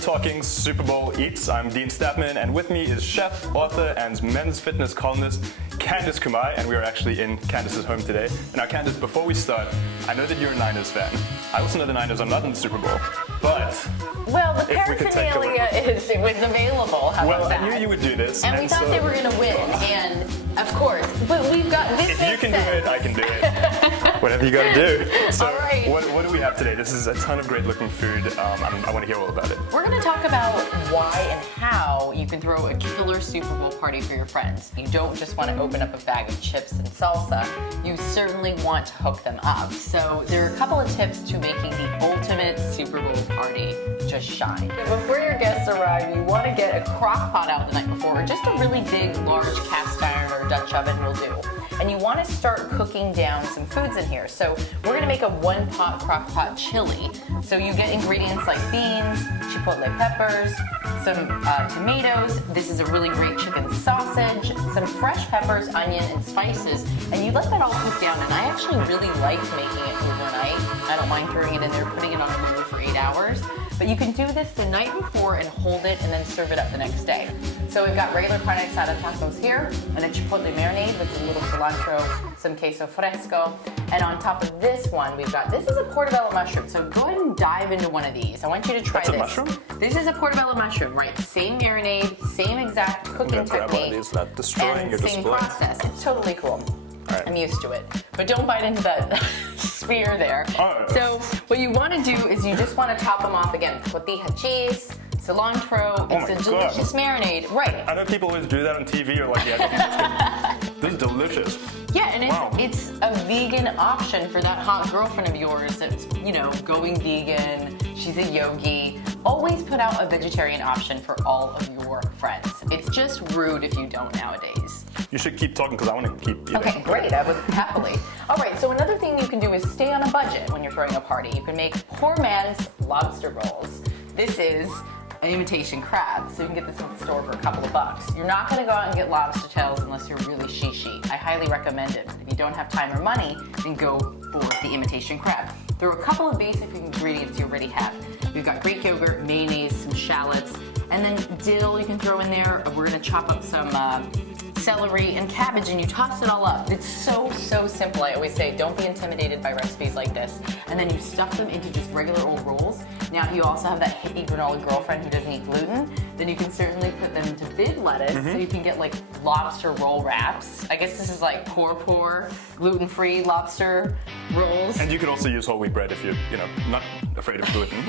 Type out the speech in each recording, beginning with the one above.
talking Super Bowl eats. I'm Dean Stapman, and with me is chef, author, and men's fitness columnist Candice Kumai, and we are actually in Candice's home today. Now, Candice, before we start, I know that you're a Niners fan. I also know the Niners are not in the Super Bowl, but well, the paraphernalia was available. How about that? I knew you would do this, and we thought they were going to win, and of course, but we've got this. If you can do it, I can do it. Whatever you got to do. So, all right. What do we have today? This is a ton of great-looking food. I want to hear all about it. We're going to talk about why and how you can throw a killer Super Bowl party for your friends. You don't just want to open up a bag of chips and salsa. You certainly want to hook them up. So there are a couple of tips to making the ultimate Super Bowl party just shine. Before your guests arrive, you want to get a crock pot out the night before, or just a really big, large cast iron or Dutch oven will do. And you want to start cooking down some foods in here. So we're going to make a one-pot crock pot chili. So you get ingredients like beans, chipotle peppers, some tomatoes. This is a really great chicken sausage, some fresh peppers, onion, and spices. And you let that all cook down. And I actually really like making it overnight. I don't mind throwing it in there, putting it on the low for 8 hours. But you can do this the night before and hold it and then serve it up the next day. So we've got regular carne asada tacos here and a chipotle marinade with a little cilantro, some queso fresco. And on top of this one, we've got, this is a portobello mushroom. So go ahead and dive into one of these. I want you to try this. That's a mushroom? This is a portobello mushroom, right? Same marinade, same exact cooking technique, without destroying your same display. process. It's totally cool. Right. I'm used to it. But don't bite into that spear there. Oh. So what you want to do is you just want to top them off again. Cotija cheese, cilantro, it's a delicious marinade. Right. I know people always do that on TV or like, yeah, this is delicious. Yeah, and it's a vegan option for that hot girlfriend of yours that's, you know, going vegan. She's a yogi. Always put out a vegetarian option for all of your friends. It's just rude if you don't nowadays. You should keep talking because I want to keep eating. Okay, great. I would happily. All right, so another thing you can do is stay on a budget when you're throwing a party. You can make poor man's lobster rolls. This is an imitation crab, so you can get this in the store for a couple of bucks. You're not going to go out and get lobster tails unless you're really shishi. I highly recommend it. If you don't have time or money, then go for the imitation crab. There are a couple of basic ingredients you already have. We've got Greek yogurt, mayonnaise, some shallots, and then dill you can throw in there. We're going to chop up some celery and cabbage, and you toss it all up. It's so simple. I always say don't be intimidated by recipes like this. And then you stuff them into just regular old rolls. Now if you also have that hippie granola girlfriend who doesn't eat gluten, then you can certainly put them into big lettuce, so you can get like lobster roll wraps. I guess this is like poor gluten-free lobster rolls. And you could also use whole wheat bread if you're, not afraid of gluten.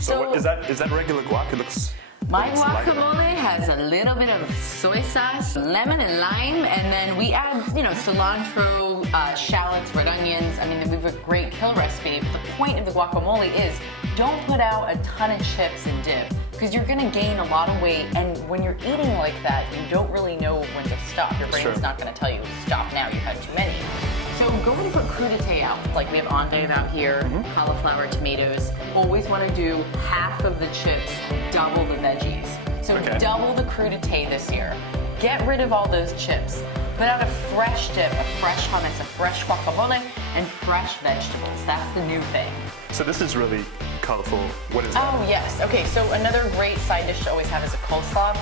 So what, is that regular guac? It looks. My guacamole has a little bit of soy sauce, lemon and lime, and then we add, cilantro, shallots, red onions. I mean, we have a great kill recipe, but the point of the guacamole is don't put out a ton of chips and dip, because you're gonna gain a lot of weight, and when you're eating like that, you don't really know when to stop. Your brain's not gonna tell you, stop now, you've had too many. So go ahead and put crudite out. Like we have endive out here, cauliflower, tomatoes. Always want to do half of the chips, double the veggies. So double the crudite this year. Get rid of all those chips. Put out a fresh dip, a fresh hummus, a fresh guacamole, and fresh vegetables. That's the new thing. So this is really colorful. What is that? Oh, yes. Okay, so another great side dish to always have is a coleslaw.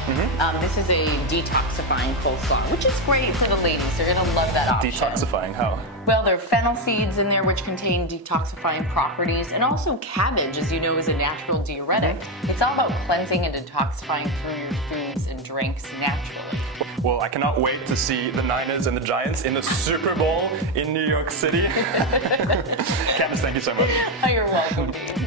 This is a detoxifying coleslaw, which is great for the ladies. They're going to love that option. Detoxifying, how? Well, there are fennel seeds in there which contain detoxifying properties, and also cabbage, as you know, is a natural diuretic. It's all about cleansing and detoxifying through your foods and drinks naturally. Well, I cannot wait to see the Niners and the Giants in the Super Bowl in New York City. Candice, thank you so much. Oh, you're welcome, Dean.